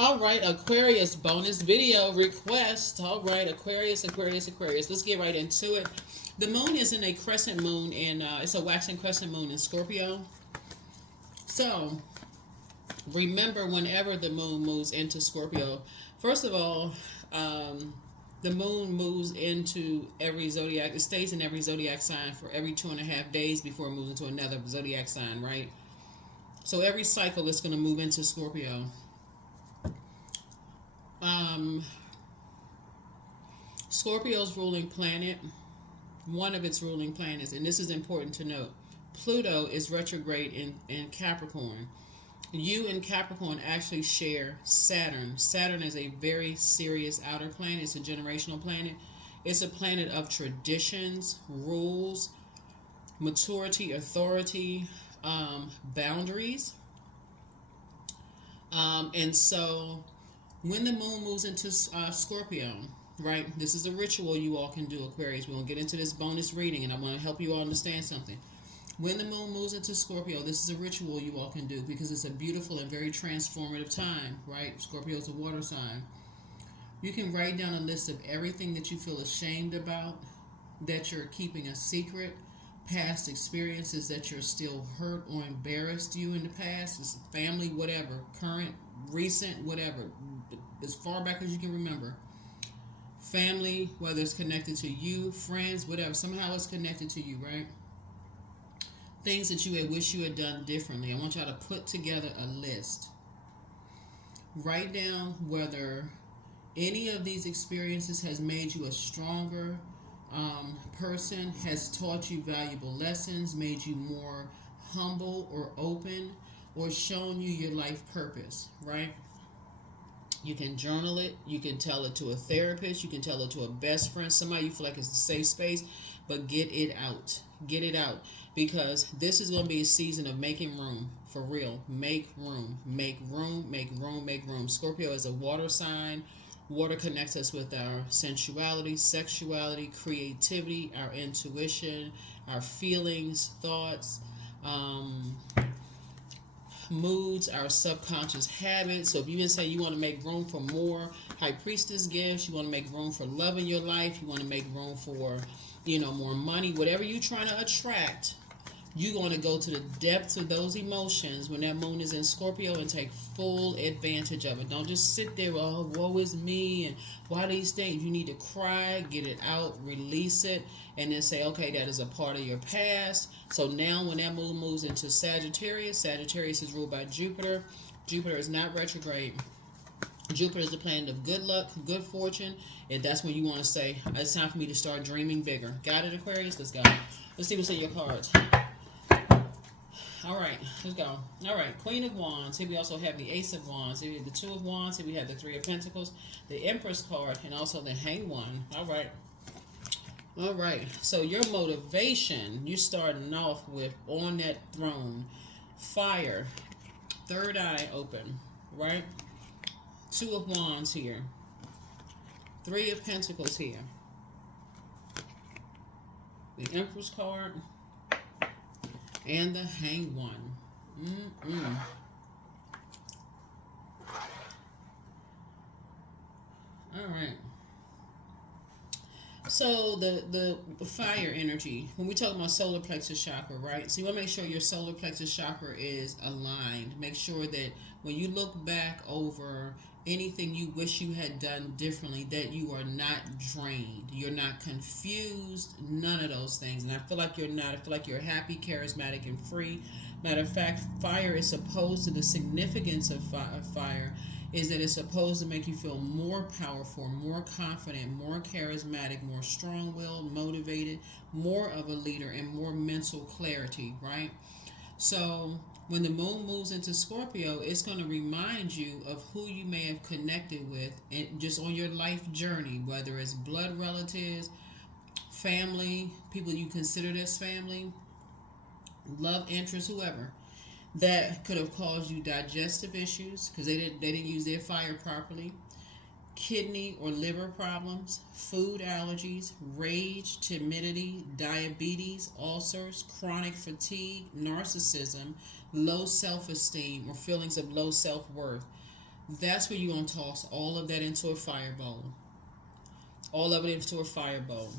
All right, Aquarius bonus video request. All right, Aquarius, Aquarius, Aquarius. Let's get right into it. The moon is in a crescent moon, and it's a waxing crescent moon in Scorpio. So remember, whenever the moon moves into Scorpio, first of all, the moon moves into every zodiac. It stays in every zodiac sign for every 2.5 days before it moves into another zodiac sign, right? So every cycle it's going to move into Scorpio. Um, Scorpio's ruling planet, one of its ruling planets, and this is important to note, Pluto is retrograde in Capricorn. You and Capricorn actually share Saturn. Saturn is a very serious outer planet. It's a generational planet. It's a planet of traditions, rules, maturity, authority, boundaries. And so when the moon moves into Scorpio, right, this is a ritual you all can do, Aquarius. We're going to get into this bonus reading, and I want to help you all understand something. When the moon moves into Scorpio, this is a ritual you all can do because it's a beautiful and very transformative time, right? Scorpio is a water sign. You can write down a list of everything that you feel ashamed about, that you're keeping a secret, past experiences that you're still hurt or embarrassed you in the past, it's family, whatever, current, recent, whatever, as far back as you can remember. Family, whether it's connected to you, friends, whatever, somehow it's connected to you, right? Things that you had wish you had done differently. I want y'all to put together a list. Write down whether any of these experiences has made you a stronger person, has taught you valuable lessons, made you more humble or open, or shown you your life purpose, right? You can journal it. You can tell it to a therapist. You can tell it to a best friend, somebody you feel like is a safe space, but get it out. Get it out. Because this is going to be a season of making room. For real. Make room. Make room. Make room. Make room. Scorpio is a water sign. Water connects us with our sensuality, sexuality, creativity, our intuition, our feelings, thoughts, moods, our subconscious habits. So if you even say you want to make room for more high priestess gifts, you want to make room for love in your life, you want to make room for, more money, whatever you're trying to attract, you're going to go to the depths of those emotions when that moon is in Scorpio and take full advantage of it. Don't just sit there, oh, woe is me, and why these things? You need to cry, get it out, release it, and then say, okay, that is a part of your past. So now when that moon moves into Sagittarius, Sagittarius is ruled by Jupiter. Jupiter is not retrograde. Jupiter is the planet of good luck, good fortune, and that's when you want to say, it's time for me to start dreaming bigger. Got it, Aquarius? Let's go. Let's see what's in your cards. All right, let's go. All right, Queen of Wands. Here we also have the Ace of Wands. Here we have the Two of Wands. Here we have the Three of Pentacles, the Empress card, and also the Hanged One. All right. All right. So your motivation, you starting off with on that throne, fire, third eye open, right? Two of Wands here. Three of Pentacles here. The Empress card. And the Hanged One. All right. So the fire energy, when we talk about solar plexus chakra, right? So you want to make sure your solar plexus chakra is aligned. Make sure that when you look back over anything you wish you had done differently, that you are not drained, you're not confused, none of those things. And I feel like you're not. I feel like you're happy, charismatic, and free. Matter of fact, fire is supposed to, the significance of fire is that it's supposed to make you feel more powerful, more confident, more charismatic, more strong-willed, motivated, more of a leader, and more mental clarity, right? So when the moon moves into Scorpio, it's going to remind you of who you may have connected with and just on your life journey, whether it's blood relatives, family, people you considered as family, love interest, whoever. That could have caused you digestive issues because they didn't use their fire properly, kidney or liver problems, food allergies, rage, timidity, diabetes, ulcers, chronic fatigue, narcissism, low self-esteem, or feelings of low self-worth. That's where you're going to toss all of that into a fire bowl. All of it into a fire bowl.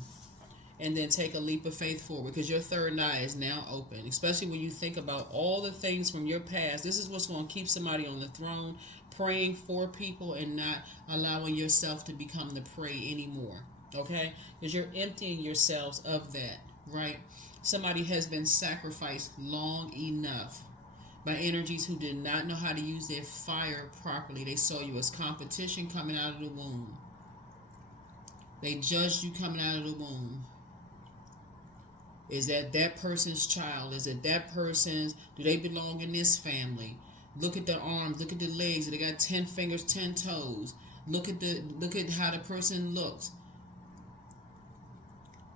And then take a leap of faith forward, because your third eye is now open. Especially when you think about all the things from your past. This is what's going to keep somebody on the throne, praying for people and not allowing yourself to become the prey anymore. Okay? Because you're emptying yourselves of that, right? Somebody has been sacrificed long enough by energies who did not know how to use their fire properly. They saw you as competition coming out of the womb. They judged you coming out of the womb. Is that person's child? Is it that person's? Do they belong in this family? Look at the arms. Look at the legs. They got 10 fingers, 10 toes. Look at how the person looks.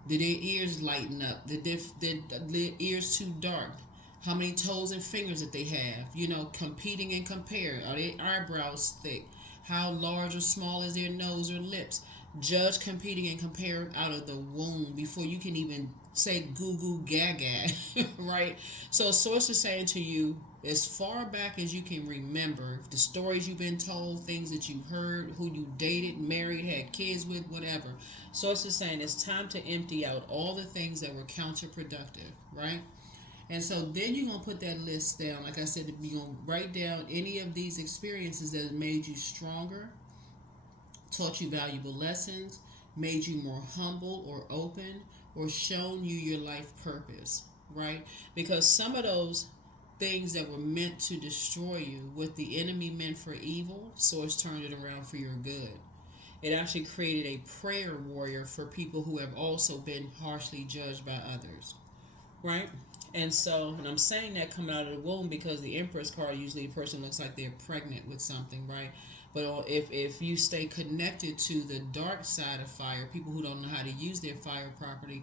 Did their ears lighten up? Did their ears too dark? How many toes and fingers that they have? You know, competing and comparing. Are their eyebrows thick? How large or small is their nose or lips? Judge, competing, and compare out of the womb before you can even say goo goo gaga, right? So Source is saying to you, as far back as you can remember, the stories you've been told, things that you heard, who you dated, married, had kids with, whatever. Source is saying it's time to empty out all the things that were counterproductive, right? And so then you're going to put that list down. Like I said, you're going to write down any of these experiences that have made you stronger, taught you valuable lessons, made you more humble or open, or shown you your life purpose, right? Because some of those things that were meant to destroy you, what the enemy meant for evil, Source turned it around for your good. It actually created a prayer warrior for people who have also been harshly judged by others, right? And I'm saying that coming out of the womb because the Empress card, usually a person looks like they're pregnant with something, right? But if you stay connected to the dark side of fire, people who don't know how to use their fire properly,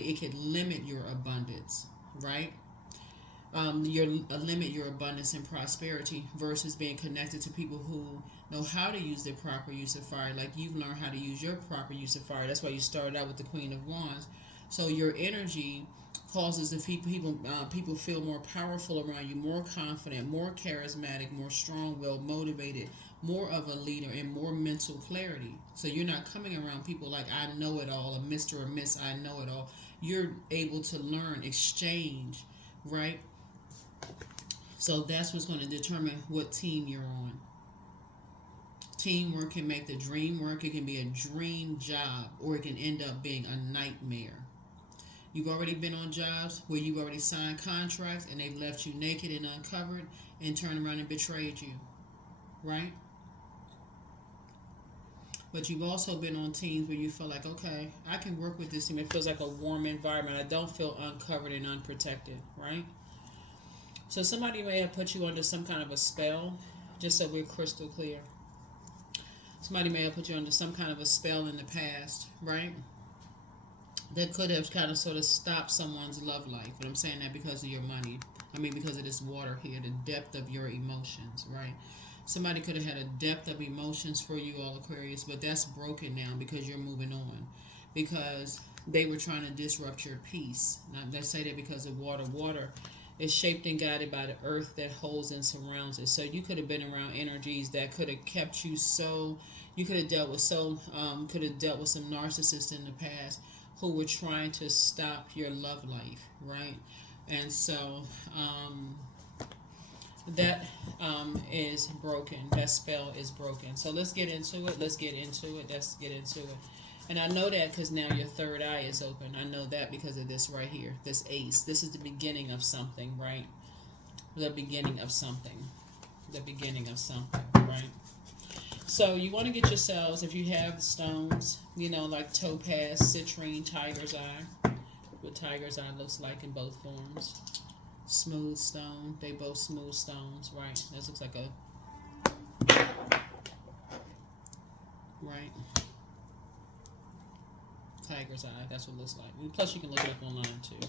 it could limit your abundance, right? Limit your abundance and prosperity versus being connected to people who know how to use their proper use of fire. Like you've learned how to use your proper use of fire. That's why you started out with the Queen of Wands. So your energy causes the people feel more powerful around you, more confident, more charismatic, more strong-willed, motivated, more of a leader, and more mental clarity. So you're not coming around people like I know it all, a Mr. or Miss I know it all. You're able to learn, exchange, right? So that's what's going to determine what team you're on. Teamwork can make the dream work. It can be a dream job, or it can end up being a nightmare. You've already been on jobs where you've already signed contracts and they've left you naked and uncovered and turned around and betrayed you, right? But you've also been on teams where you feel like, okay, I can work with this team. It feels like a warm environment. I don't feel uncovered and unprotected, right? So somebody may have put you under some kind of a spell, just so we're crystal clear. Somebody may have put you under some kind of a spell in the past, right? That could have kind of sort of stopped someone's love life. But I'm saying that because of your money. Because of this water here, the depth of your emotions, right? Somebody could have had a depth of emotions for you, all Aquarius, but that's broken now because you're moving on. Because they were trying to disrupt your peace. Now, let's say that because of water. Water is shaped and guided by the earth that holds and surrounds it. So you could have been around energies that could have kept you so... You could have dealt with some narcissists in the past who were trying to stop your love life, right? And so that is broken. That spell is broken. So let's get into it. Let's get into it. And I know that because now your third eye is open. I know that because of this right here, this ace. This is the beginning of something, right? The beginning of something, right? So you want to get yourselves, if you have stones, like topaz, citrine, tiger's eye. What tiger's eye looks like in both forms. Smooth stone. They both smooth stones, right? This looks like right? Tiger's eye. That's what it looks like. Plus, you can look it up online too.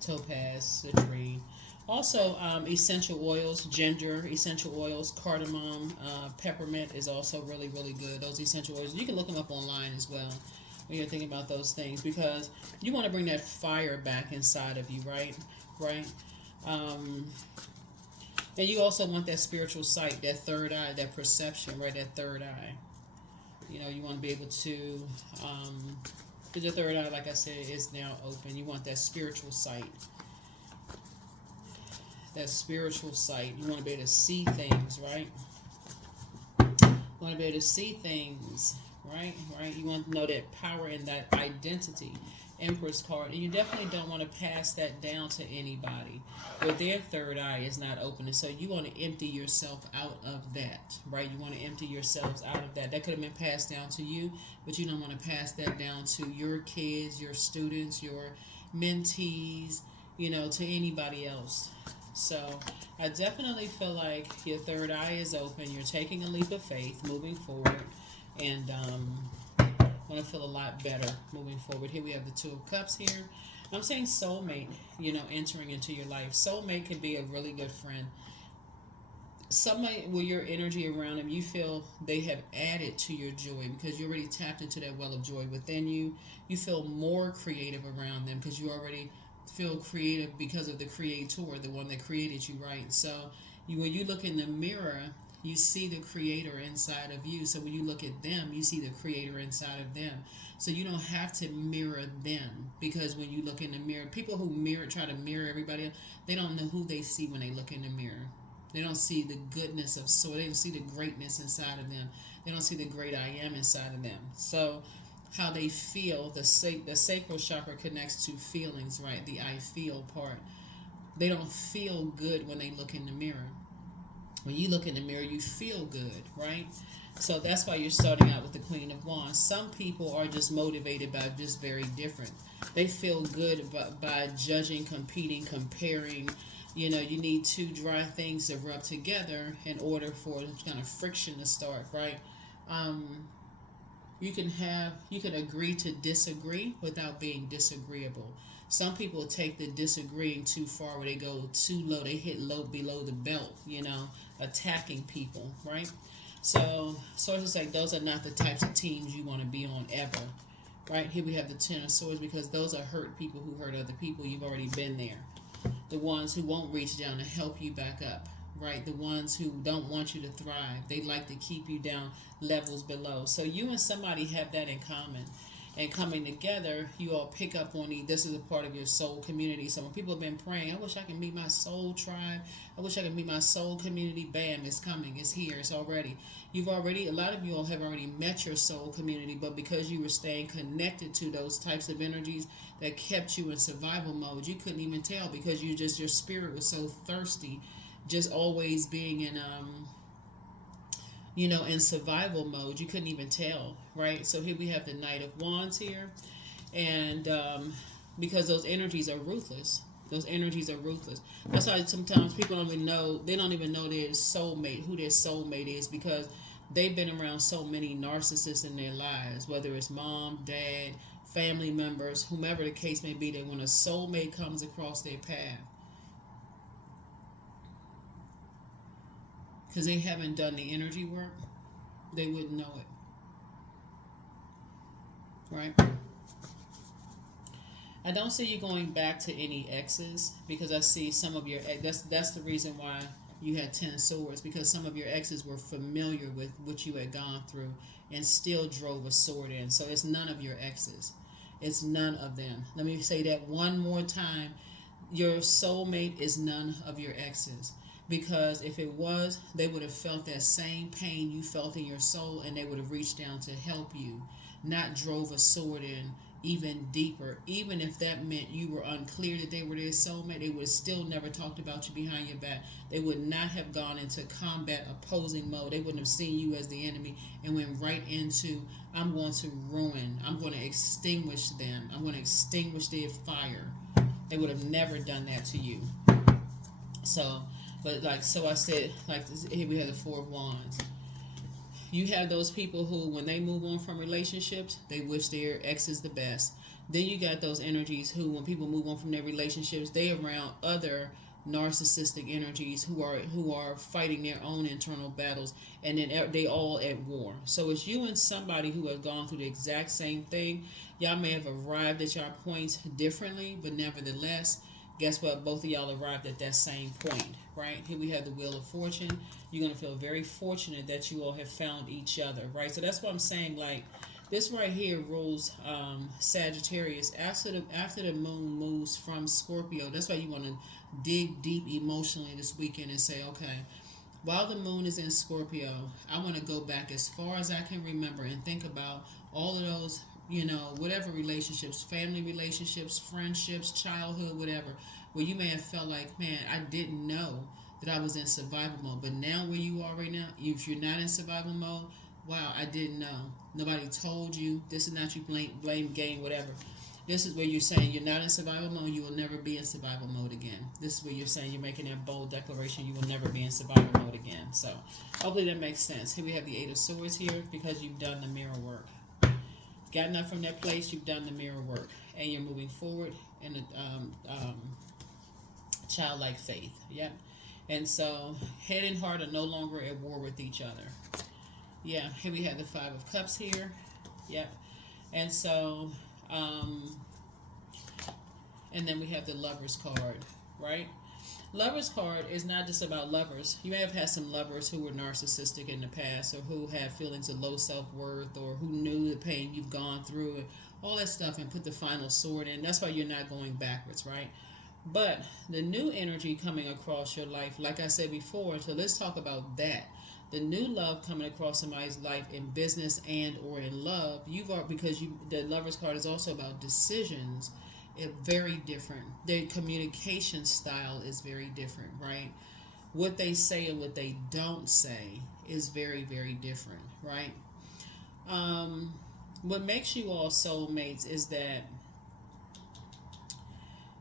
Topaz, citrine. Also, essential oils, ginger, essential oils, cardamom, peppermint is also really, really good. Those essential oils. You can look them up online as well when you're thinking about those things, because you want to bring that fire back inside of you, right? And you also want that spiritual sight, that third eye, that perception, right? That third eye. You know, you want to be able to, because your third eye, like I said, is now open. You want that spiritual sight. That spiritual sight. You want to be able to see things, right? You want to be able to see things, right? Right? You want to know that power and that identity. Empress card. And you definitely don't want to pass that down to anybody where their third eye is not open. And so you want to empty yourself out of that, right? You want to empty yourselves out of that. That could have been passed down to you, but you don't want to pass that down to your kids, your students, your mentees, you know, to anybody else. So I definitely feel like your third eye is open. You're taking a leap of faith, moving forward, and want to feel a lot better moving forward. Here we have the Two of Cups here. I'm saying soulmate, you know, entering into your life. Soulmate can be a really good friend. Somebody with your energy around them, you feel they have added to your joy because you already tapped into that well of joy within you. You feel more creative around them because you already feel creative because of the creator, the one that created you, right? So when you look in the mirror, you see the creator inside of you. So when you look at them, you see the creator inside of them. So you don't have to mirror them, because when you look in the mirror, people who try to mirror everybody else, they don't know who they see when they look in the mirror. They don't see the goodness of soul. They don't see the greatness inside of them. They don't see the great I am inside of them. So how they feel, the sacral chakra connects to feelings, right? The I feel part. They don't feel good when they look in the mirror. When you look in the mirror, you feel good, right? So that's why you're starting out with the Queen of Wands. Some people are just motivated by just very different. They feel good by judging, competing, comparing. You know, you need two dry things to rub together in order for kind of friction to start, right? You can agree to disagree without being disagreeable. Some people take the disagreeing too far, where they go too low. They hit low below the belt, you know, attacking people, right? So sources like those are not the types of teams you want to be on ever, right? Here we have the Ten of Swords, because those are hurt people who hurt other people. You've already been there. The ones who won't reach down to help you back up, right? The ones who don't want you to thrive. They like to keep you down levels below. So you and somebody have that in common. And coming together, you all pick up on this is a part of your soul community. So when people have been praying, I wish I can meet my soul tribe. I wish I could meet my soul community. Bam, it's coming. It's here. It's already. A lot of you all have already met your soul community, but because you were staying connected to those types of energies that kept you in survival mode, you couldn't even tell, because your spirit was so thirsty, just always being in in survival mode. You couldn't even tell, right? So here we have the Knight of Wands here, and because those energies are ruthless. Those energies are ruthless. That's why sometimes people don't even know. They don't even know their soulmate, who their soulmate is, because they've been around so many narcissists in their lives, whether it's mom, dad, family members, whomever the case may be. That when a soulmate comes across their path, because they haven't done the energy work, they wouldn't know it, right? I don't see you going back to any exes, because I see some of your that's the reason why you had 10 swords, because some of your exes were familiar with what you had gone through and still drove a sword in. So it's none of your exes. It's none of them. Let me say that one more time. Your soulmate is none of your exes. Because if it was, they would have felt that same pain you felt in your soul, and they would have reached down to help you, not drove a sword in even deeper. Even if that meant you were unclear that they were their soulmate, they would have still never talked about you behind your back. They would not have gone into combat opposing mode. They wouldn't have seen you as the enemy and went right into, I'm going to ruin, I'm going to extinguish them, I'm going to extinguish their fire. They would have never done that to you. So I said, here we have the Four of Wands. You have those people who, when they move on from relationships, they wish their exes the best. Then you got those energies who, when people move on from their relationships, they around other narcissistic energies who are fighting their own internal battles, and then they all at war. So it's you and somebody who have gone through the exact same thing. Y'all may have arrived at your points differently, but nevertheless, Guess what? Both of y'all arrived at that same point, right? Here we have the Wheel of Fortune. You're going to feel very fortunate that you all have found each other, right? So that's what I'm saying. Like, this right here rules Sagittarius. After the moon moves from Scorpio, that's why you want to dig deep emotionally this weekend and say, okay, while the moon is in Scorpio, I want to go back as far as I can remember and think about all of those, whatever relationships, family relationships, friendships, childhood, whatever, where you may have felt like, man, I didn't know that I was in survival mode. But now where you are right now, if you're not in survival mode, wow, I didn't know. Nobody told you. This is not you blame game, whatever. This is where you're saying you're not in survival mode. You will never be in survival mode again. This is where you're saying you're making that bold declaration. You will never be in survival mode again. So hopefully that makes sense. Here we have the Eight of Swords here because you've done the mirror work. Gotten up from that place. You've done the mirror work, and you're moving forward in a childlike faith. Yep. And so head and heart are no longer at war with each other. Yeah. Here we have the Five of Cups here. Yep. And so. And then we have the Lovers card, right? Lovers card is not just about lovers. You may have had some lovers who were narcissistic in the past, or who had feelings of low self-worth, or who knew the pain you've gone through, and all that stuff, and put the final sword in. That's why you're not going backwards, right? But the new energy coming across your life, like I said before, so let's talk about that. The new love coming across somebody's life in business and or in love, the Lovers card is also about decisions. Very different. Their communication style is very different, right? What they say and what they don't say is very, very different, right? What makes you all soulmates is that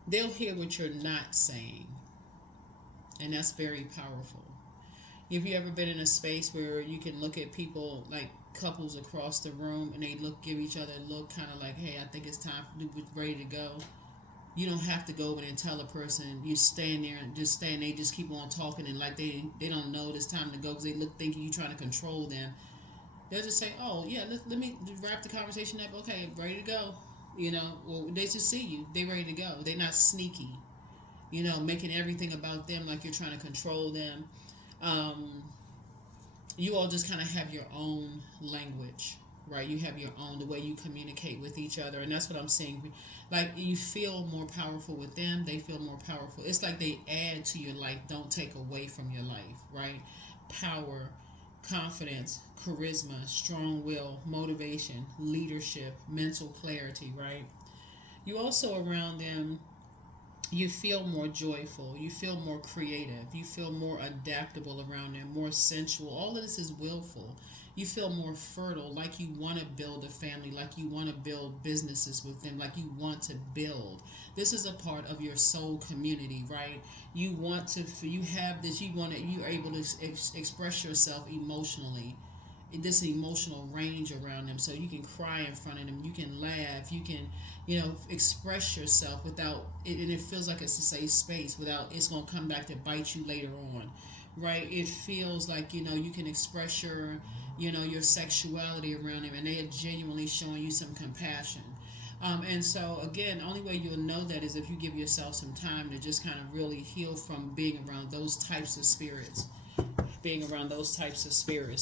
they'll hear what you're not saying, and that's very powerful. Have you ever been in a space where you can look at people, like couples across the room, and they give each other a look, kind of like, hey, I think it's time, ready to go? You don't have to go over and tell a person. You stand there and just stand. They just keep on talking, and like they don't know it's time to go because they look thinking you trying to control them. They'll just say, oh yeah, let me wrap the conversation up. Okay, ready to go. Well, they just see you. They ready to go. They're not sneaky. Making everything about them like you're trying to control them. You all just kind of have your own language, right? You have your own, the way you communicate with each other, and that's what I'm seeing. Like, you feel more powerful with them, they feel more powerful. It's like they add to your life, don't take away from your life, right? Power, confidence, charisma, strong will, motivation, leadership, mental clarity, right? You also around them, you feel more joyful, you feel more creative, you feel more adaptable around them, more sensual. All of this is willful. You feel more fertile, like you want to build a family, like you want to build businesses with them, like you want to build. This is a part of your soul community, right? You want to, you have this, you're able to express yourself emotionally, this emotional range around them, so you can cry in front of them, you can laugh, you can express yourself without it, and it feels like it's a safe space without it's going to come back to bite you later on, right? It feels like you can express your sexuality around them, and they are genuinely showing you some compassion. And so again, the only way you'll know that is if you give yourself some time to just kind of really heal from being around those types of spirits.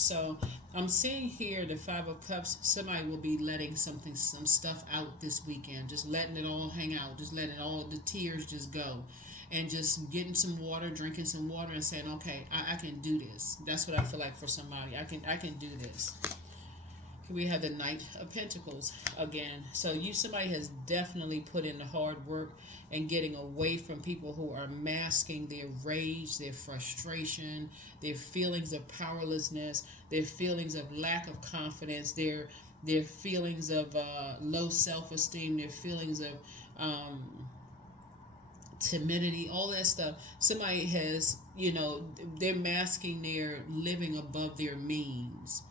So I'm seeing here the Five of Cups. Somebody will be letting some stuff out this weekend, just letting it all hang out, just letting all the tears just go, and just getting some water, drinking some water, and saying, okay, I can do this. That's what I feel like for somebody. I can do this. We have the Knight of Pentacles again. So somebody has definitely put in the hard work and getting away from people who are masking their rage, their frustration, their feelings of powerlessness, their feelings of lack of confidence, their feelings of low self-esteem, their feelings of timidity, all that stuff. Somebody has, they're masking their living above their means.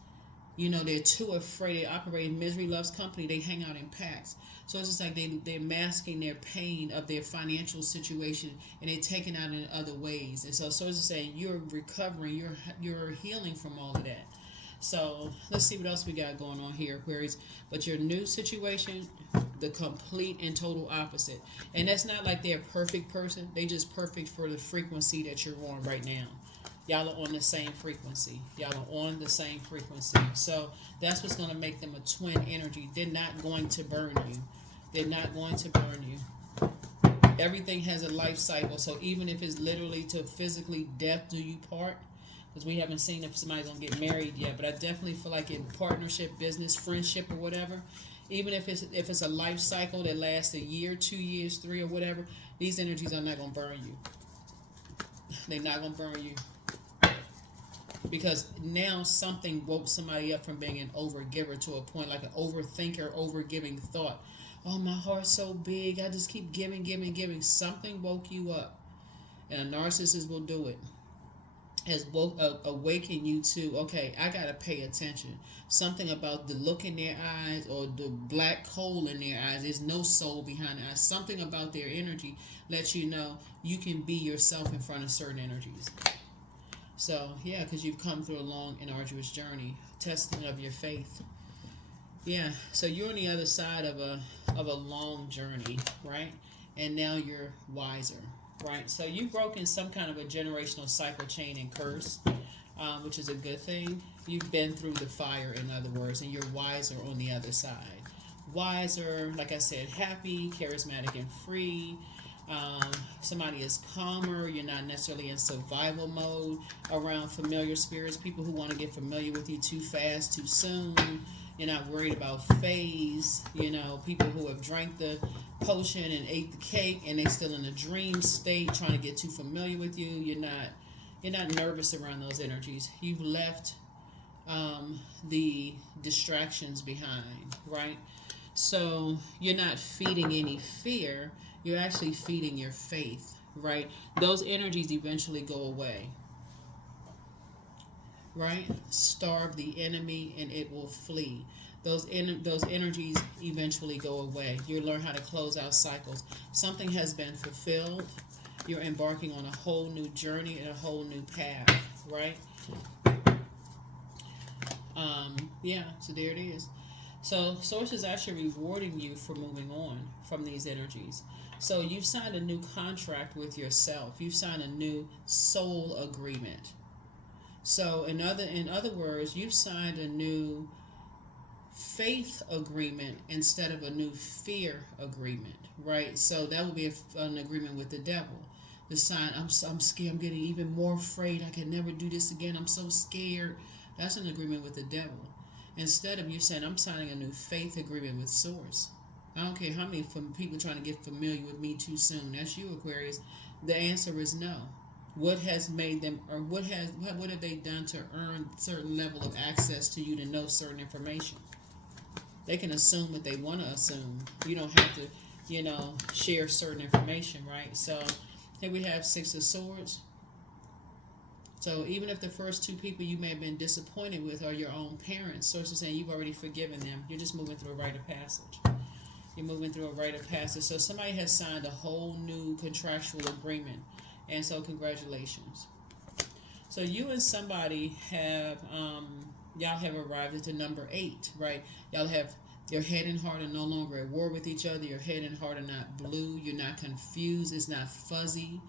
They're too afraid. They operate in misery loves company. They hang out in packs. So it's just like they're masking their pain of their financial situation, and they're taking out in other ways. And so it's just saying you're recovering, you're healing from all of that. So let's see what else we got going on here, Aquarius. But your new situation, the complete and total opposite. And that's not like they're a perfect person. They just perfect for the frequency that you're on right now. Y'all are on the same frequency. Y'all are on the same frequency. So that's what's going to make them a twin energy. They're not going to burn you. They're not going to burn you. Everything has a life cycle. So even if it's literally to physically death do you part, because we haven't seen if somebody's going to get married yet, but I definitely feel like in partnership, business, friendship, or whatever, even if it's a life cycle that lasts a year, 2 years, 3, or whatever, these energies are not going to burn you. They're not going to burn you. Because now something woke somebody up from being an overgiver to a point, like an overthinker, overgiving thought. Oh, my heart's so big. I just keep giving, giving, giving. Something woke you up. And a narcissist will do it. Has awakened you to, okay, I got to pay attention. Something about the look in their eyes or the black coal in their eyes. There's no soul behind the eyes. Something about their energy lets you know you can be yourself in front of certain energies. So, yeah, because you've come through a long and arduous journey, testing of your faith. Yeah, so you're on the other side of a long journey, right? And now you're wiser, right? So you've broken some kind of a generational cycle, chain, and curse, which is a good thing. You've been through the fire, in other words, and you're wiser on the other side. Wiser, like I said, happy, charismatic, and free. Somebody is calmer. You're not necessarily in survival mode around familiar spirits, people who want to get familiar with you too fast, too soon. You're not worried about phase. People who have drank the potion and ate the cake and they still in a dream state, trying to get too familiar with you. You're not nervous around those energies. You've left the distractions behind, right? So you're not feeding any fear. You're actually feeding your faith, right? Those energies eventually go away, right? Starve the enemy and it will flee. Those energies eventually go away. You learn how to close out cycles. Something has been fulfilled. You're embarking on a whole new journey and a whole new path, right? So there it is. So Source is actually rewarding you for moving on from these energies. So you've signed a new contract with yourself. You've signed a new soul agreement. So in other words, you've signed a new faith agreement instead of a new fear agreement, right? So that would be an agreement with the devil. The sign, I'm scared. I'm getting even more afraid. I can never do this again. I'm so scared. That's an agreement with the devil. Instead of you saying, I'm signing a new faith agreement with Source. I don't care how many people trying to get familiar with me too soon. That's you, Aquarius. The answer is no. What has made them, or what have they done to earn a certain level of access to you to know certain information? They can assume what they want to assume. You don't have to, share certain information, right? So here we have 6 of Swords. So even if the first 2 people you may have been disappointed with are your own parents, Source is saying you've already forgiven them. You're just moving through a rite of passage. You're moving through a rite of passage. So somebody has signed a whole new contractual agreement. And so congratulations. So you and somebody have, y'all have arrived at the number 8, right? Y'all have, your head and heart are no longer at war with each other. Your head and heart are not blue. You're not confused. It's not fuzzy.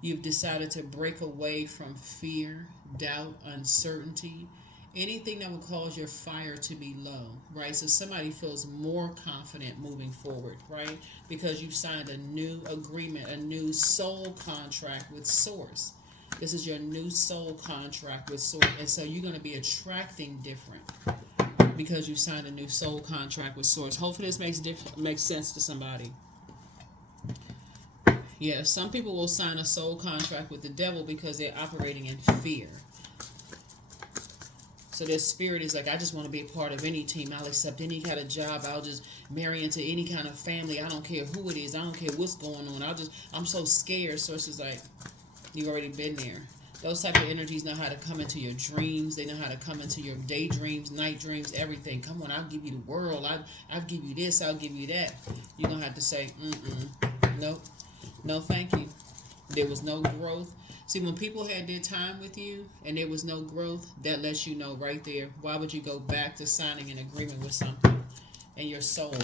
You've decided to break away from fear, doubt, uncertainty, anything that will cause your fire to be low, right? So somebody feels more confident moving forward, right? Because you've signed a new agreement, a new soul contract with Source. This is your new soul contract with Source. And so you're going to be attracting different because you signed a new soul contract with Source. Hopefully this makes sense to somebody. Yeah, some people will sign a soul contract with the devil because they're operating in fear. So their spirit is like, I just want to be a part of any team. I'll accept any kind of job. I'll just marry into any kind of family. I don't care who it is. I don't care what's going on. I'm so scared. So it's just like, you've already been there. Those type of energies know how to come into your dreams. They know how to come into your daydreams, night dreams, everything. Come on, I'll give you the world. I'll give you this. I'll give you that. You're going to have to say, nope. No, thank you. There was no growth. See, when people had their time with you and there was no growth, that lets you know right there, why would you go back to signing an agreement with something and your soul,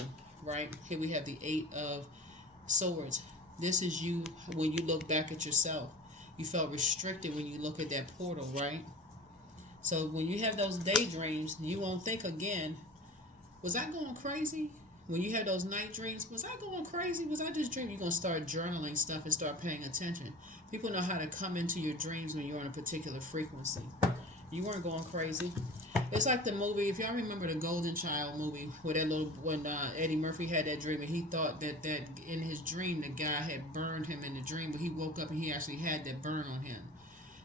right? Here we have the Eight of Swords. This is you when you look back at yourself. You felt restricted when you look at that portal, right? So when you have those daydreams, you won't think again, was I going crazy? When you have those night dreams, was I going crazy? Was I just dreaming? You're going to start journaling stuff and start paying attention. People know how to come into your dreams when you're on a particular frequency. You weren't going crazy. It's like the movie, if y'all remember the Golden Child movie, where that little, when Eddie Murphy had that dream and he thought that in his dream the guy had burned him in the dream, but he woke up and he actually had that burn on him.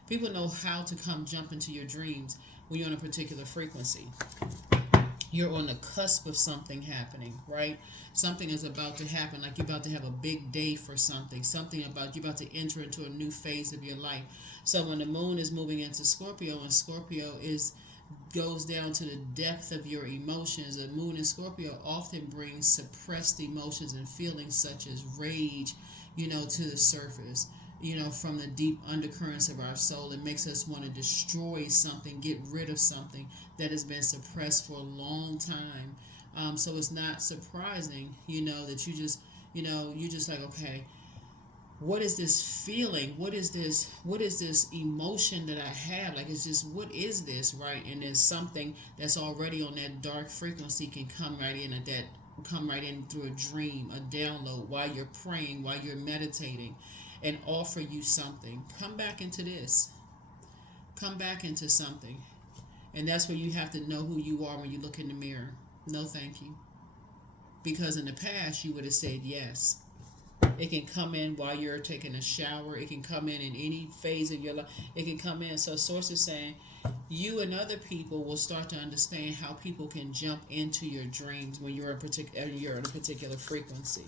People know how to come jump into your dreams when you're on a particular frequency. You're on the cusp of something happening, right? Something is about to happen, like you're about to have a big day for something. Something about you're about to enter into a new phase of your life. So when the moon is moving into Scorpio, and Scorpio goes down to the depth of your emotions, the moon in Scorpio often brings suppressed emotions and feelings such as rage, to the surface. From the deep undercurrents of our soul. It makes us want to destroy something, get rid of something that has been suppressed for a long time. So it's not surprising, that you just like, okay, what is this feeling? What is this emotion that I have? Like, it's just, what is this, right? And then something that's already on that dark frequency can come right in through a dream, a download, while you're praying, while you're meditating, and offer you something. Come back into this. Come back into something. And that's where you have to know who you are when you look in the mirror. No, thank you. Because in the past, you would have said yes. It can come in while you're taking a shower. It can come in any phase of your life. It can come in. So Source is saying, you and other people will start to understand how people can jump into your dreams when you're in a particular frequency.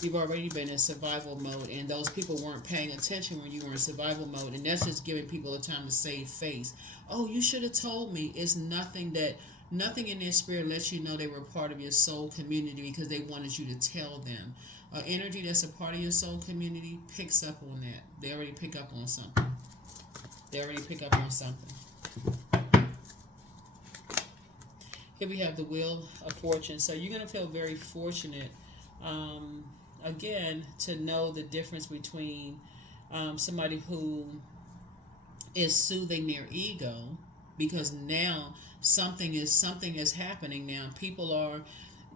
You've already been in survival mode, and those people weren't paying attention when you were in survival mode, and that's just giving people a time to save face. Oh, you should have told me. It's nothing in their spirit lets you know they were part of your soul community because they wanted you to tell them. Energy that's a part of your soul community picks up on that. They already pick up on something. Here we have the Wheel of Fortune. So you're going to feel very fortunate. Again, to know the difference between somebody who is soothing their ego, because now something is happening now. People are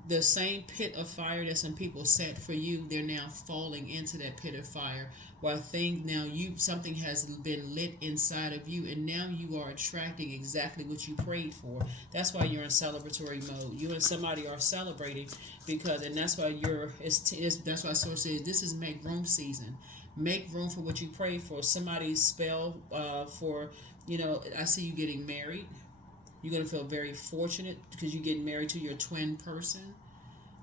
the same pit of fire that some people set for you. They're now falling into that pit of fire. While something has been lit inside of you, and now you are attracting exactly what you prayed for. That's why you're in celebratory mode. You and somebody are celebrating and that's why that's why Source says this is make room season. Make room for what you prayed for. Somebody's spell for, I see you getting married. You're going to feel very fortunate because you're getting married to your twin person.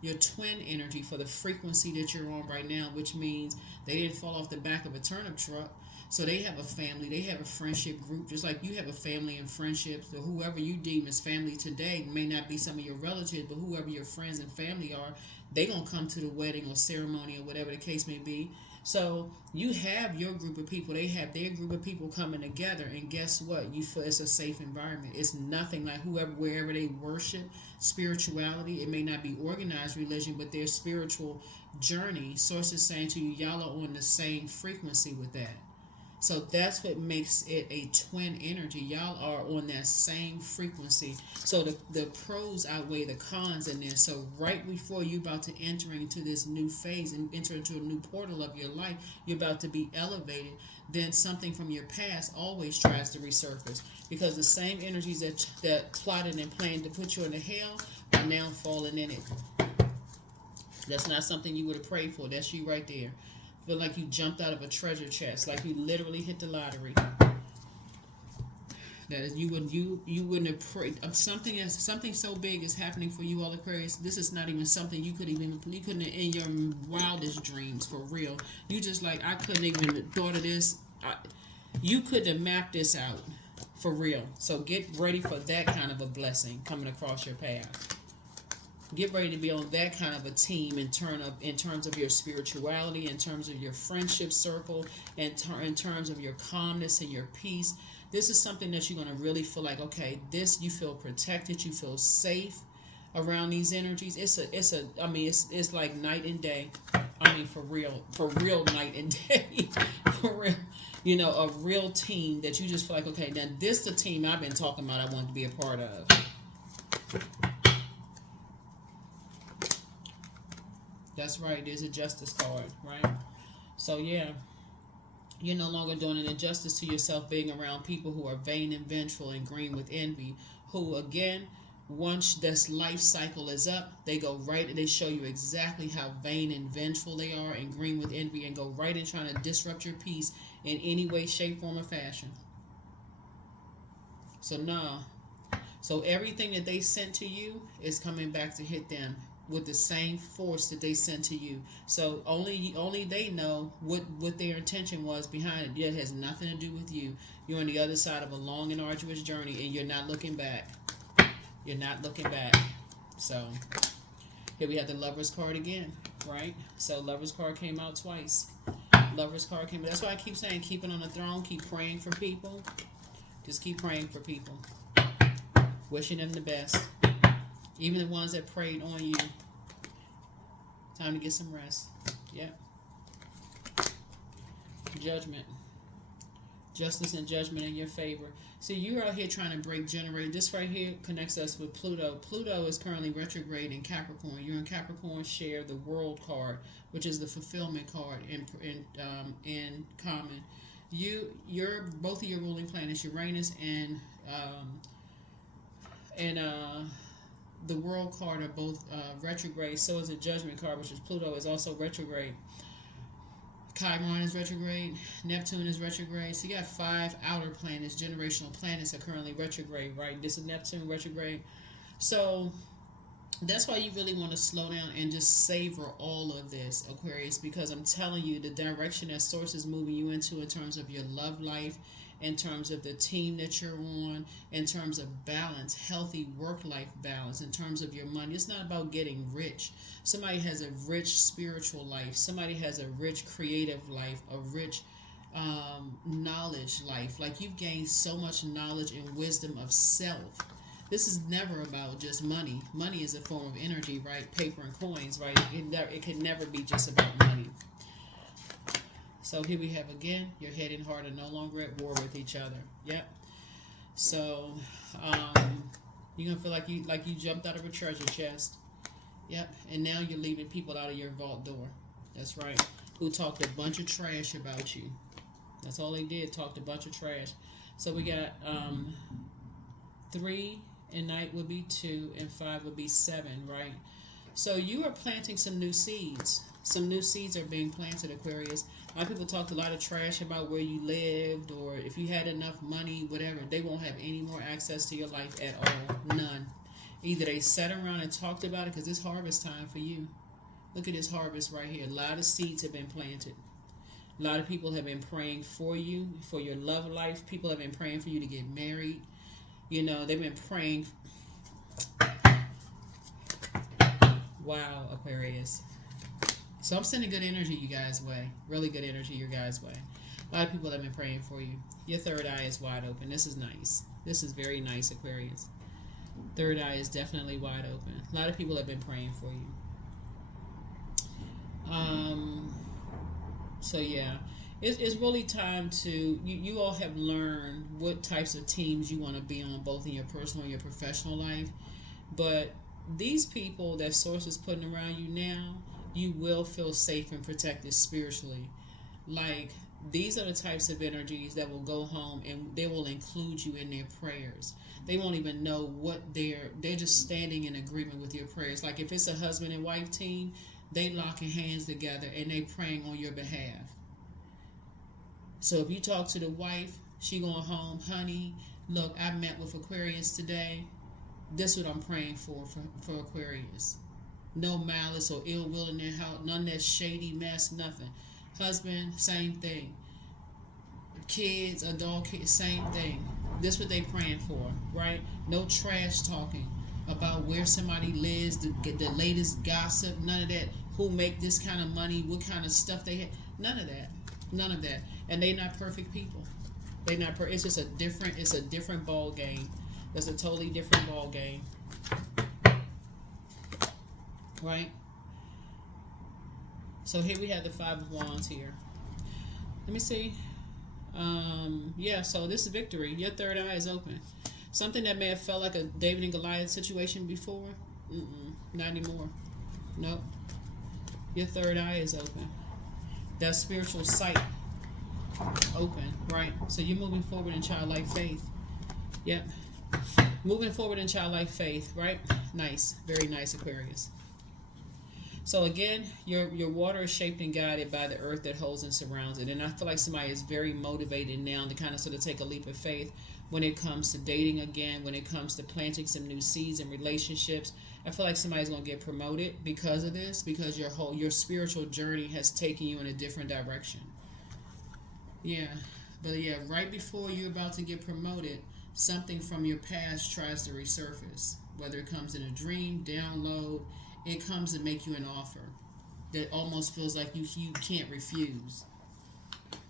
Your twin energy for the frequency that you're on right now, which means they didn't fall off the back of a turnip truck. So they have a family, they have a friendship group, just like you have a family and friendships. So whoever you deem as family today may not be some of your relatives, but whoever your friends and family are, they going to come to the wedding or ceremony or whatever the case may be. So you have your group of people, they have their group of people coming together, and guess what? You feel it's a safe environment. It's nothing like wherever they worship spirituality. It may not be organized religion, but their spiritual journey. Source is saying to you, y'all are on the same frequency with that. So that's what makes it a twin energy. Y'all are on that same frequency. So the pros outweigh the cons in there. So right before you're about to enter into this new phase and enter into a new portal of your life, you're about to be elevated, then something from your past always tries to resurface. Because the same energies that plotted and planned to put you in the hell are now falling in it. That's not something you would have prayed for. That's you right there. Feel like you jumped out of a treasure chest, like you literally hit the lottery. That is, you wouldn't have prayed. Something so big is happening for you, all Aquarius. This is not even something you couldn't in your wildest dreams, for real. You just like, I couldn't even thought of this. You couldn't have mapped this out, for real. So get ready for that kind of a blessing coming across your path. Get ready to be on that kind of a team in terms of your spirituality, in terms of your friendship circle, and in terms of your calmness and your peace. This is something that you're going to really feel like, okay, this, you feel protected, you feel safe around these energies. It's like night and day. I mean, for real night and day. For real, a real team that you just feel like, okay, now this the team I've been talking about I want to be a part of. That's right, there's a justice card, right? So yeah, you're no longer doing an injustice to yourself being around people who are vain and vengeful and green with envy, who again, once this life cycle is up, they go right and they show you exactly how vain and vengeful they are and green with envy, and go right in trying to disrupt your peace in any way, shape, form, or fashion. So no. So everything that they sent to you is coming back to hit them with the same force that they sent to you. So only they know what their intention was behind it. It has nothing to do with you. You're on the other side of a long and arduous journey, and you're not looking back. You're not looking back. So here we have the Lover's card again, right? So Lover's card came out twice. Lover's card came out. That's why I keep saying keep it on the throne. Keep praying for people. Just keep praying for people. Wishing them the best. Even the ones that prayed on you. Time to get some rest. Yeah. Judgment. Justice and judgment in your favor. So you're out here trying to break generate. This right here connects us with Pluto. Pluto is currently retrograde in Capricorn. You're in Capricorn, share the World card, which is the fulfillment card in common. Your both of your ruling planets, Uranus and the World card, are both retrograde. So is the Judgment card, which is Pluto, is also retrograde. Chiron is retrograde. Neptune is retrograde. So you got 5 outer planets, generational planets, are currently retrograde, right? This is Neptune retrograde. So that's why you really want to slow down and just savor all of this, Aquarius, because I'm telling you, the direction that Source is moving you into in terms of your love life, in terms of the team that you're on, in terms of balance, healthy work-life balance, in terms of your money. It's not about getting rich. Somebody has a rich spiritual life. Somebody has a rich creative life, a rich knowledge life. Like, you've gained so much knowledge and wisdom of self. This is never about just money. Money is a form of energy, right? Paper and coins, right? It can never be just about money. So here we have again, your head and heart are no longer at war with each other. Yep. So you're gonna feel like you jumped out of a treasure chest. Yep. And now you're leaving people out of your vault door. That's right. Who talked a bunch of trash about you. That's all they did, talked a bunch of trash. So we got 3 and night would be 2 and 5 would be 7, right? So you are planting some new seeds. Some new seeds are being planted, Aquarius. A lot of people talked a lot of trash about where you lived, or if you had enough money, whatever. They won't have any more access to your life at all. None. Either they sat around and talked about it, because it's harvest time for you. Look at this harvest right here. A lot of seeds have been planted. A lot of people have been praying for you, for your love life. People have been praying for you to get married. You know, they've been praying. Wow, Aquarius. So I'm sending good energy you guys' way. Really good energy your guys' way. A lot of people have been praying for you. Your third eye is wide open. This is nice. This is very nice, Aquarius. Third eye is definitely wide open. A lot of people have been praying for you. So yeah, it's really time to, you all have learned what types of teams you want to be on, both in your personal and your professional life. But these people that Source is putting around you now, you will feel safe and protected spiritually. Like, these are the types of energies that will go home and they will include you in their prayers. They won't even know what they're just standing in agreement with your prayers. Like, if it's a husband and wife team, they locking hands together and they praying on your behalf. So if you talk to the wife, she going home, honey, look, I met with Aquarius today. This is what I'm praying for Aquarius. No malice or ill will in their house. None of that shady mess, nothing. Husband, same thing. Kids, adult kids, same thing. This is what they praying for, right? No trash talking. about where somebody lives, the latest gossip, none of that. Who make this kind of money, what kind of stuff they have, none of that. None of that. And they not perfect people. They not it's just it's a different ball game. It's a totally different ball game. Right? So here we have the Five of Wands here. Let me see. Yeah, so this is victory. Your third eye is open. Something that may have felt like a David and Goliath situation before, not anymore. Nope. Your third eye is open. That spiritual sight open, right? So you're moving forward in childlike faith. Yep. Moving forward in childlike faith, right? Nice. Very nice, Aquarius. So again, your water is shaped and guided by the earth that holds and surrounds it. And I feel like somebody is very motivated now to kind of sort of take a leap of faith when it comes to dating again, when it comes to planting some new seeds in relationships. I feel like somebody's going to get promoted because of this, because your spiritual journey has taken you in a different direction. Yeah. But yeah, right before you're about to get promoted, something from your past tries to resurface. Whether it comes in a dream, download, it comes to make you an offer that almost feels like you can't refuse,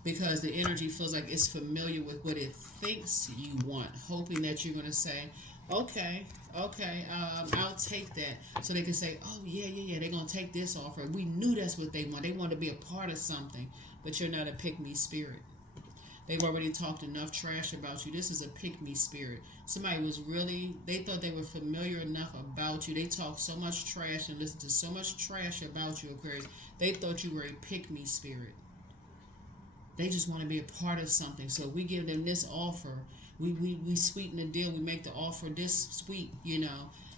because the energy feels like it's familiar with what it thinks you want, hoping that you're going to say, okay, I'll take that. So they can say, oh, yeah, they're going to take this offer. We knew that's what they want. They want to be a part of something, but you're not a pick-me spirit. They've already talked enough trash about you. This is a pick-me spirit. Somebody was really, they thought they were familiar enough about you. They talked so much trash and listened to so much trash about you, Aquarius. They thought you were a pick-me spirit. They just want to be a part of something. So we give them this offer. We sweeten the deal. We make the offer this sweet,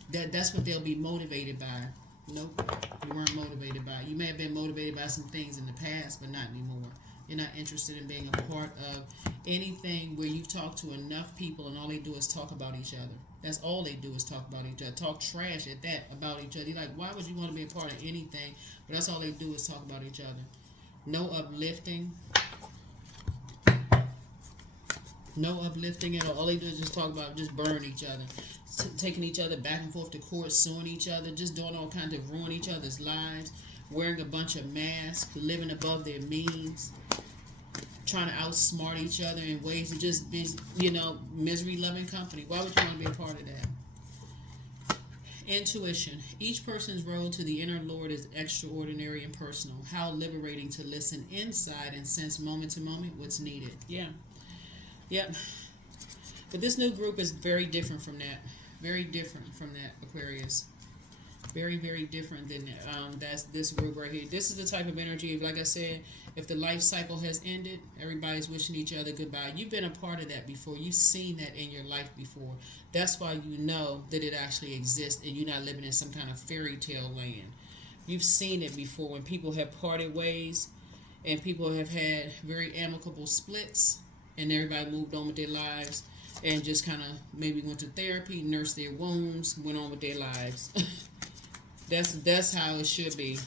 That's what they'll be motivated by. Nope, you weren't motivated by it. You may have been motivated by some things in the past, but not anymore. You're not interested in being a part of anything where you've talked to enough people and all they do is talk about each other. That's all they do is talk about each other. Talk trash at that about each other. You're like, why would you want to be a part of anything? But that's all they do is talk about each other. No uplifting. No uplifting at all. All they do is just talk about, just burn each other. Taking each other back and forth to court, suing each other, just doing all kinds of ruin each other's lives. Wearing a bunch of masks, living above their means, trying to outsmart each other in ways to just be, misery-loving company. Why would you want to be a part of that? Intuition. Each person's road to the inner Lord is extraordinary and personal. How liberating to listen inside and sense moment to moment what's needed. Yeah. Yep. But this new group is very different from that. Very different from that, Aquarius. Very, very different than that's this group right here. This is the type of energy, like I said, if the life cycle has ended, everybody's wishing each other goodbye. You've been a part of that before. You've seen that in your life before. That's why you know that it actually exists and you're not living in some kind of fairy tale land. You've seen it before when people have parted ways and people have had very amicable splits and everybody moved on with their lives and just kind of maybe went to therapy, nursed their wounds, went on with their lives. That's how it should be.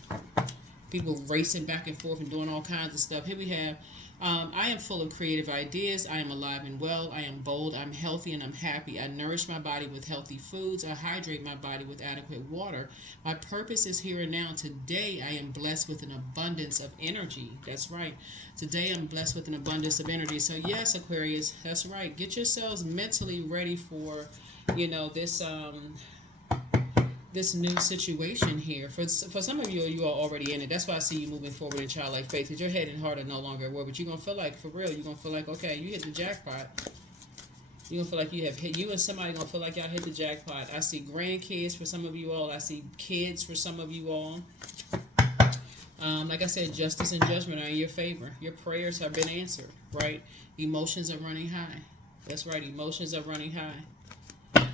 People racing back and forth and doing all kinds of stuff. Here we have, I am full of creative ideas. I am alive and well. I am bold. I'm healthy and I'm happy. I nourish my body with healthy foods. I hydrate my body with adequate water. My purpose is here and now. Today, I am blessed with an abundance of energy. That's right. Today, I'm blessed with an abundance of energy. So yes, Aquarius, that's right. Get yourselves mentally ready for, this new situation here. For some of you are already in it. That's why I see you moving forward in childlike faith. Because your head and heart are no longer at war. But you're going to feel like, for real, you're going to feel like, okay, you hit the jackpot. You're going to feel like you have hit, you and somebody going to feel like y'all hit the jackpot. I see grandkids for some of you all. I see kids for some of you all. Like I said, justice and judgment are in your favor. Your prayers have been answered, right? Emotions are running high. That's right, emotions are running high.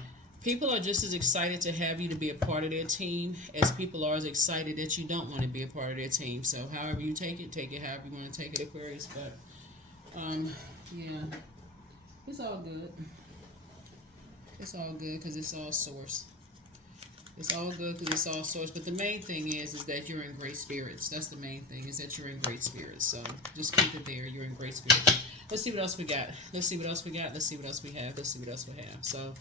People are just as excited to have you to be a part of their team as people are as excited that you don't want to be a part of their team. So however you take it however you want to take it, Aquarius. But, yeah, it's all good. It's all good because it's all source. It's all good because it's all source. But the main thing is that you're in great spirits. That's the main thing, is that you're in great spirits. So just keep it there. You're in great spirits. Let's see what else we got. Let's see what else we got. Let's see what else we have. Let's see what else we have. So,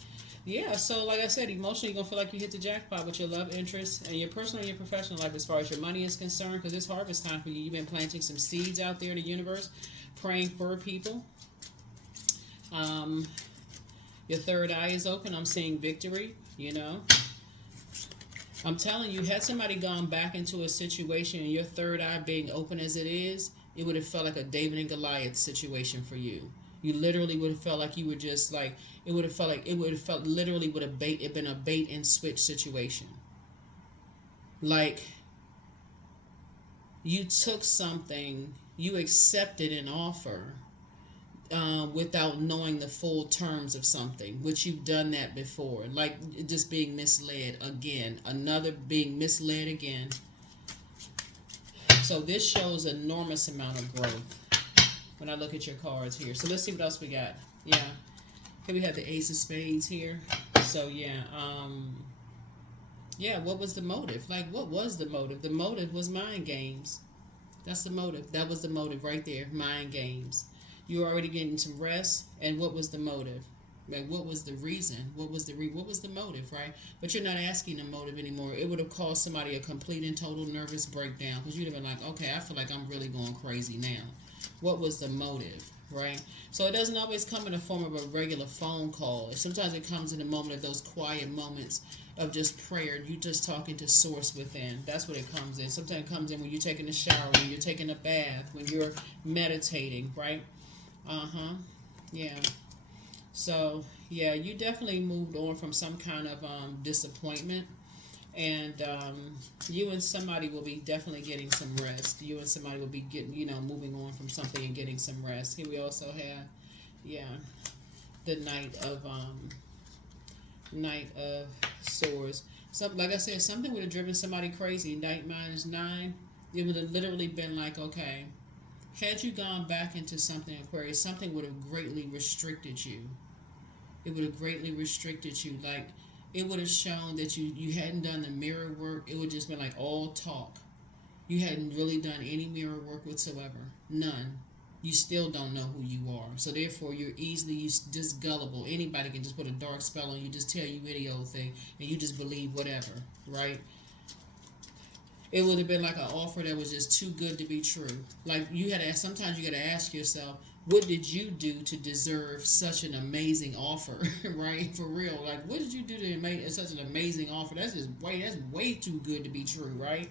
yeah. So, like I said, emotionally, you're gonna feel like you hit the jackpot with your love interest and your personal and your professional life as far as your money is concerned. Because it's harvest time for you. You've been planting some seeds out there in the universe, praying for people. Your third eye is open. I'm seeing victory. You know. I'm telling you, had somebody gone back into a situation and your third eye being open as it is, it would have felt like a David and Goliath situation for you. You literally would have felt like you were just like, it would have felt like, it would have felt literally would have been a bait and switch situation. Like, you took something, you accepted an offer, without knowing the full terms of something, which you've done that before. Like just being misled again, another being misled again. So this shows enormous amount of growth when I look at your cards here. So let's see what else we got. Yeah, here we have the Ace of Spades here. So yeah, yeah. What was the motive? Like, what was the motive? The motive was mind games. That's the motive. That was the motive right there. Mind games. You were already getting some rest, and what was the motive? Like, what was the reason? What was the motive, right? But you're not asking the motive anymore. It would have caused somebody a complete and total nervous breakdown because you'd have been like, okay, I feel like I'm really going crazy now. What was the motive, right? So it doesn't always come in the form of a regular phone call. Sometimes it comes in the moment of those quiet moments of just prayer. You just talking to source within. That's what it comes in. Sometimes it comes in when you're taking a shower, when you're taking a bath, when you're meditating, right? Yeah. So, yeah, you definitely moved on from some kind of disappointment. And you and somebody will be definitely getting some rest. You and somebody will be getting, moving on from something and getting some rest. Here we also have, yeah, the Knight of Swords. So, like I said, something would have driven somebody crazy. Knight -9. It would have literally been like, okay, had you gone back into something, Aquarius, something would have greatly restricted you. It would have greatly restricted you. Like, it would have shown that you hadn't done the mirror work. It would have just been like all talk. You hadn't really done any mirror work whatsoever. None. You still don't know who you are. So therefore, you're just gullible. Anybody can just put a dark spell on you, just tell you any old thing, and you just believe whatever, right? It would have been like an offer that was just too good to be true. Like, sometimes you got to ask yourself, what did you do to deserve such an amazing offer, right? For real. Like, what did you do to make such an amazing offer? That's way too good to be true, right?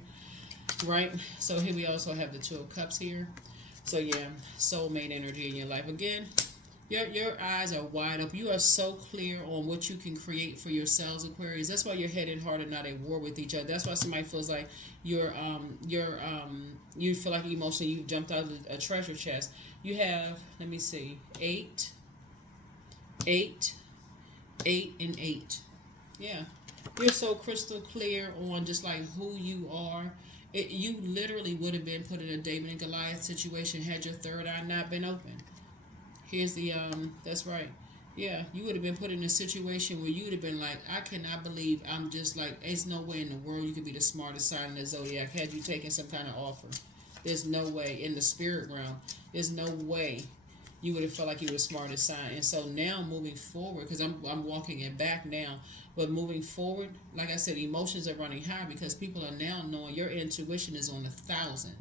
Right? So here we also have the Two of Cups here. So yeah, soulmate energy in your life. Again, your eyes are wide open. You are so clear on what you can create for yourselves, Aquarius. That's why you're head and heart are not at war with each other. That's why somebody feels like you feel like emotionally you jumped out of a treasure chest. You have, let me see, 8, 8, 8, and 8. Yeah. You're so crystal clear on just like who you are. You literally would have been put in a David and Goliath situation had your third eye not been open. Here's the, that's right. Yeah, you would have been put in a situation where you would have been like, I cannot believe I'm just like, there's no way in the world you could be the smartest sign in the zodiac had you taken some kind of offer. There's no way in the spirit realm. There's no way you would have felt like you were the smartest sign. And so now moving forward, because I'm walking it back now, but moving forward, like I said, emotions are running high because people are now knowing your intuition is on 1,000.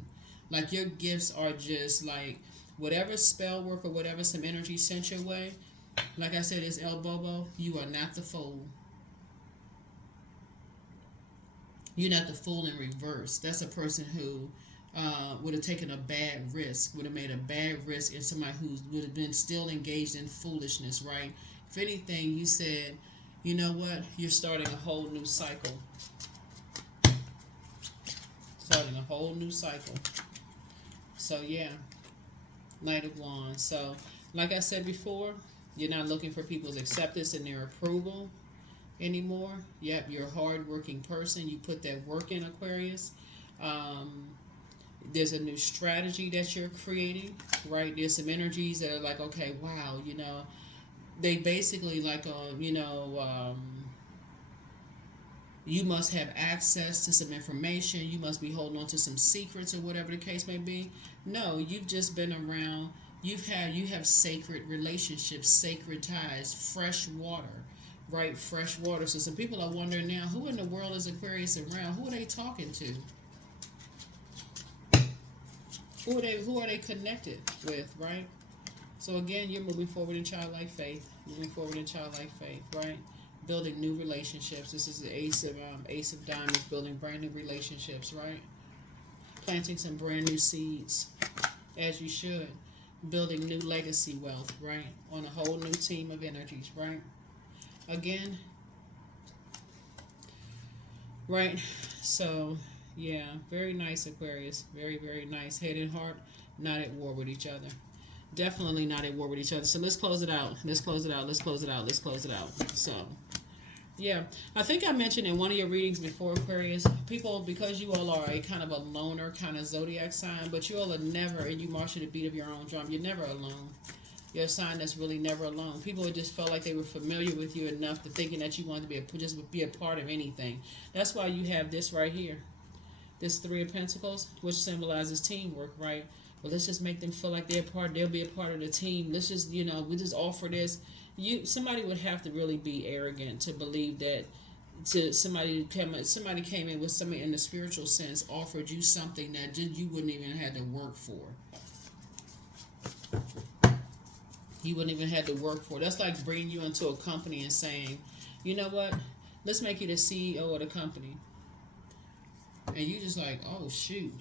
Like your gifts are just like, whatever spell work or whatever some energy sent your way, like I said, it's El Bobo, you are not the fool. You're not the fool in reverse. That's a person who would have taken a bad risk, would have made a bad risk in somebody who would have been still engaged in foolishness, right? If anything, you said, you know what? You're starting a whole new cycle. Starting a whole new cycle. So, yeah. Knight of Wands. So, like I said before, you're not looking for people's acceptance and their approval anymore. Yep, you're a hard-working person. You put that work in, Aquarius. There's a new strategy that you're creating, right? There's some energies that are like, okay, wow, they basically like, you must have access to some information. You must be holding on to some secrets or whatever the case may be. No, you've just been around You have sacred relationships, sacred ties, fresh water, right? Fresh water. So some people are wondering now, who in the world is Aquarius around? Who are they talking to? Who are they connected with, right? So again, you're moving forward in childlike faith, moving forward in childlike faith, right? Building new relationships. This is the Ace of Diamonds, building brand new relationships, right? Planting some brand new seeds, as you should. Building new legacy wealth, right? On a whole new team of energies, right? Again, right? So, yeah, very nice, Aquarius. Very, very nice. Head and heart, not at war with each other. Definitely not at war with each other. So let's close it out. Let's close it out. Let's close it out. Let's close it out. So, yeah, I think I mentioned in one of your readings before, Aquarius, people, because you all are a kind of a loner kind of zodiac sign, but you all are never, and you march to the beat of your own drum, you're never alone. You're a sign that's really never alone. People would just felt like they were familiar with you enough to thinking that you wanted to just be a part of anything. That's why you have this right here, this Three of Pentacles, which symbolizes teamwork, right? Well, let's just make them feel like they'll be a part of the team. Let's just, we just offer this. Somebody would have to really be arrogant to believe that somebody came in with somebody in the spiritual sense, offered you something that you wouldn't even have to work for. You wouldn't even have to work for. That's like bringing you into a company and saying, you know what, let's make you the CEO of the company. And you just like, oh shoot,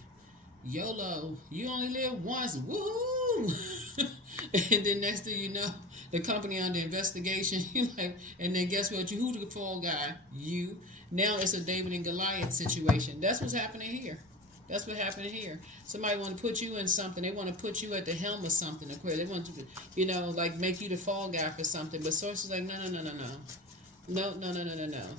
YOLO, you only live once, woohoo! And then next thing you know, the company under investigation, you like, and then guess what? Who the fall guy? You. Now it's a David and Goliath situation. That's what's happening here. That's what happened here. Somebody want to put you in something. They want to put you at the helm of something. They want to, like make you the fall guy for something. But Source is like, no. No.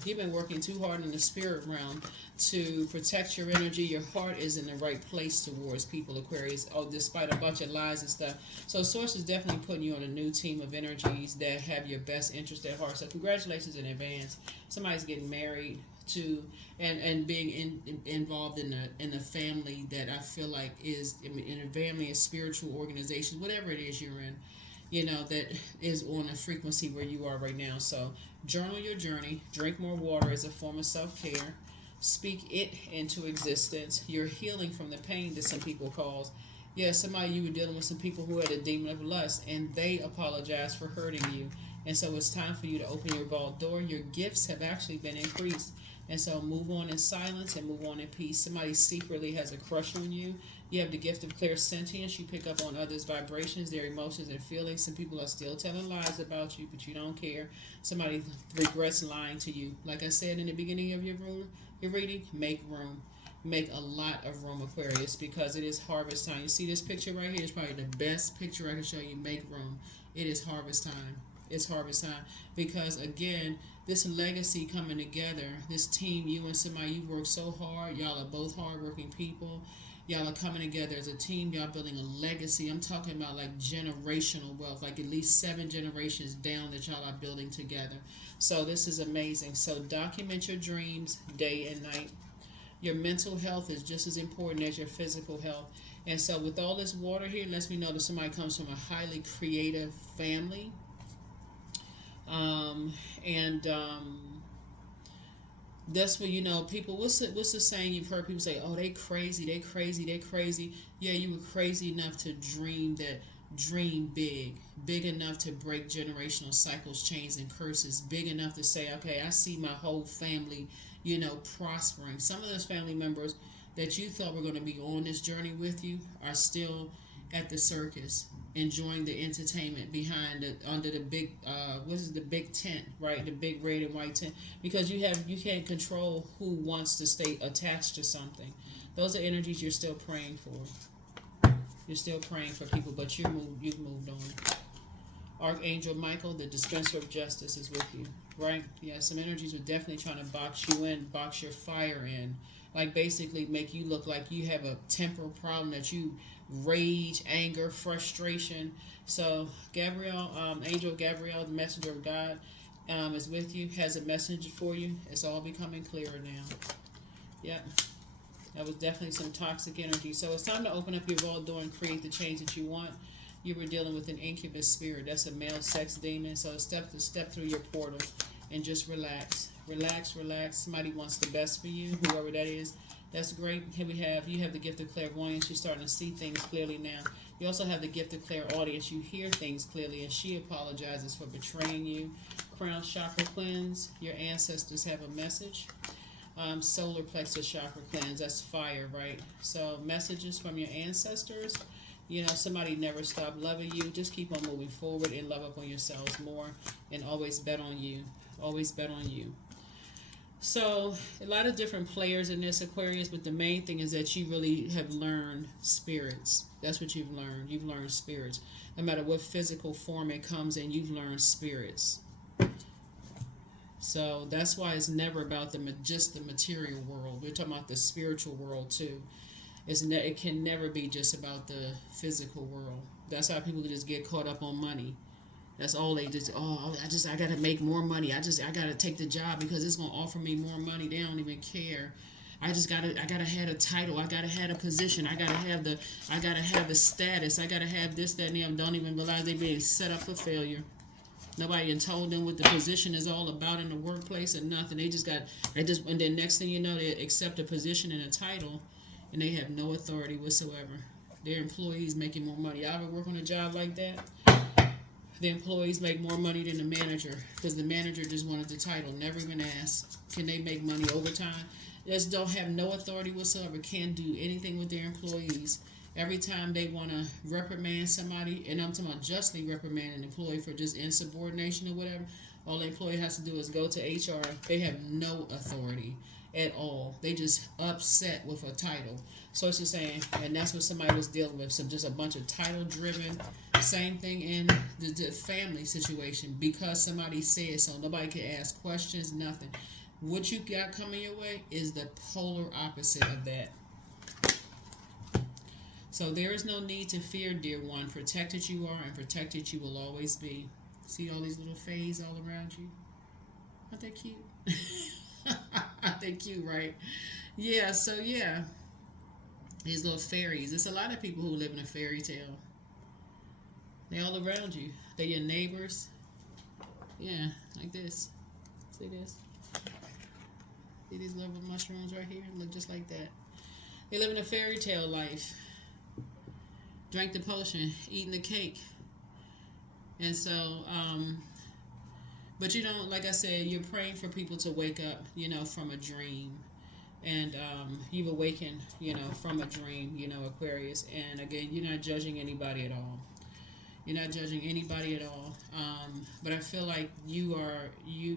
You've been working too hard in the spirit realm to protect your energy. Your heart is in the right place towards people, Aquarius, despite a bunch of lies and stuff. So Source is definitely putting you on a new team of energies that have your best interest at heart. So congratulations in advance. Somebody's getting married to and being involved in a family that I feel like is in a family, a spiritual organization, whatever it is you're in. That is on a frequency where you are right now. So journal your journey, drink more water as a form of self-care, speak it into existence. You're healing from the pain that some people cause. Yeah, somebody, you were dealing with some people who had a demon of lust and they apologized for hurting you. And so it's time for you to open your vault door. Your gifts have actually been increased. And so move on in silence and move on in peace. Somebody secretly has a crush on you. You have the gift of clairsentience. You pick up on others' vibrations, their emotions and feelings. Some people are still telling lies about you, but you don't care. Somebody regrets lying to you. Like I said in the beginning of your reading, make room. Make a lot of room, Aquarius, because it is harvest time. You see this picture right here is probably the best picture I can show you. Make room. It is harvest time. It's harvest time. Because again, this legacy coming together, this team, you and somebody, you work so hard. Y'all are both hardworking people. Y'all are coming together as a team. Y'all building a legacy. I'm talking about like generational wealth, like at least 7 generations down that y'all are building together. So this is amazing. So document your dreams day and night. Your mental health is just as important as your physical health. And so with all this water here, it lets me know that somebody comes from a highly creative family. And that's what people, what's the saying you've heard people say, oh, they crazy. Yeah, you were crazy enough to dream big enough to break generational cycles, chains, and curses, big enough to say, okay, I see my whole family, prospering. Some of those family members that you thought were going to be on this journey with you are still at the circus, enjoying the entertainment under the big the big tent, right? The big red and white tent, because you can't control who wants to stay attached to something. Those are energies you're still praying for. You're still praying for people, but you've moved on. Archangel Michael, the dispenser of justice, is with you, right? Yeah, some energies are definitely trying to box you in, box your fire in, like basically make you look like you have a temporal problem, that you rage, anger, frustration. So Gabriel, Angel Gabriel, the messenger of God, is with you, has a message for you. It's all becoming clearer now. Yep. That was definitely some toxic energy. So it's time to open up your vault door and create the change that you want. You were dealing with an incubus spirit. That's a male sex demon. So step through your portal and just relax. Relax, relax. Somebody wants the best for you, whoever that is. That's great. Here you have the gift of clairvoyance. You're starting to see things clearly now. You also have the gift of clairaudience. You hear things clearly, and she apologizes for betraying you. Crown chakra cleanse. Your ancestors have a message. Solar plexus chakra cleanse. That's fire, right? So messages from your ancestors. You know, somebody never stopped loving you. Just keep on moving forward and love up on yourselves more, and always bet on you. Always bet on you. So a lot of different players in this, Aquarius, but the main thing is that you really have learned spirits. That's what you've learned. You've learned spirits. No matter what physical form it comes in, you've learned spirits. So that's why it's never about just the material world. We're talking about the spiritual world too. It can never be just about the physical world. That's how people just get caught up on money. That's all they just, I gotta make more money. I gotta take the job because it's gonna offer me more money. They don't even care. I gotta have a title. I gotta have a position. I gotta have the status. I gotta have this, that, and the other. Don't even realize they being set up for failure. Nobody had told them what the position is all about in the workplace and nothing. And then next thing you know, they accept a position and a title, and they have no authority whatsoever. Their employees making more money. Y'all ever work on a job like that? The employees make more money than the manager because the manager just wanted the title, never even asked, can they make money overtime? Just don't have no authority whatsoever, can't do anything with their employees. Every time they want to reprimand somebody, and I'm talking about justly reprimand an employee for just insubordination or whatever, all the employee has to do is go to HR. They have no authority at all. They just upset with a title. So it's just saying, and that's what somebody was dealing with. So just a bunch of title driven. Same thing in the family situation. Because somebody said so, nobody can ask questions, nothing. What you got coming your way is the polar opposite of that. So there is no need to fear, dear one. Protected you are, and protected you will always be. See all these little fays all around you? Aren't they cute? Aren't they cute, right? Yeah, so yeah. These little fairies. There's a lot of people who live in a fairy tale. They all around you. They're your neighbors. Yeah, like this. See this? See these little mushrooms right here? Look just like that. They live in a fairy tale life. Drank the potion, eating the cake. And so, but you know, like I said, you're praying for people to wake up, you know, from a dream. And you've awakened, you know, from a dream, you know, Aquarius. And again, you're not judging anybody at all. You're not judging anybody at all. But I feel like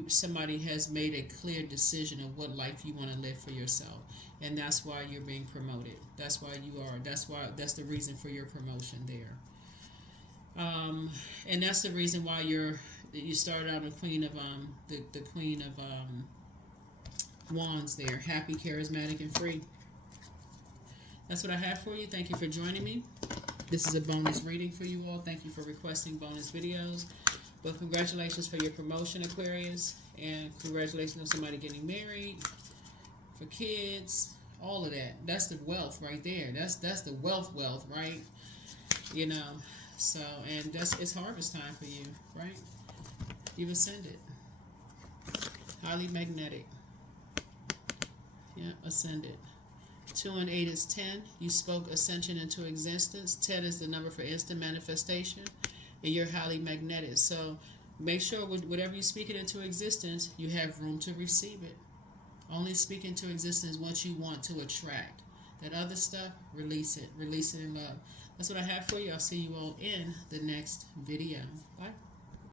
somebody has made a clear decision of what life you want to live for yourself. And that's why you're being promoted. That's why you are. That's the reason for your promotion there. And that's the reason why you started out the Queen of the Queen of Wands there. Happy, charismatic, and free. That's what I have for you. Thank you for joining me. This is a bonus reading for you all. Thank you for requesting bonus videos. But congratulations for your promotion, Aquarius. And congratulations on somebody getting married, for kids, all of that. That's the wealth right there. That's the wealth, right? You know, so, and it's harvest time for you, right? You've ascended. Highly magnetic. Yeah, ascended. 2 and 8 is 10. You spoke ascension into existence. 10 is the number for instant manifestation. And you're highly magnetic. So make sure whatever you speak it into existence, you have room to receive it. Only speak into existence what you want to attract. That other stuff, release it. Release it in love. That's what I have for you. I'll see you all in the next video. Bye.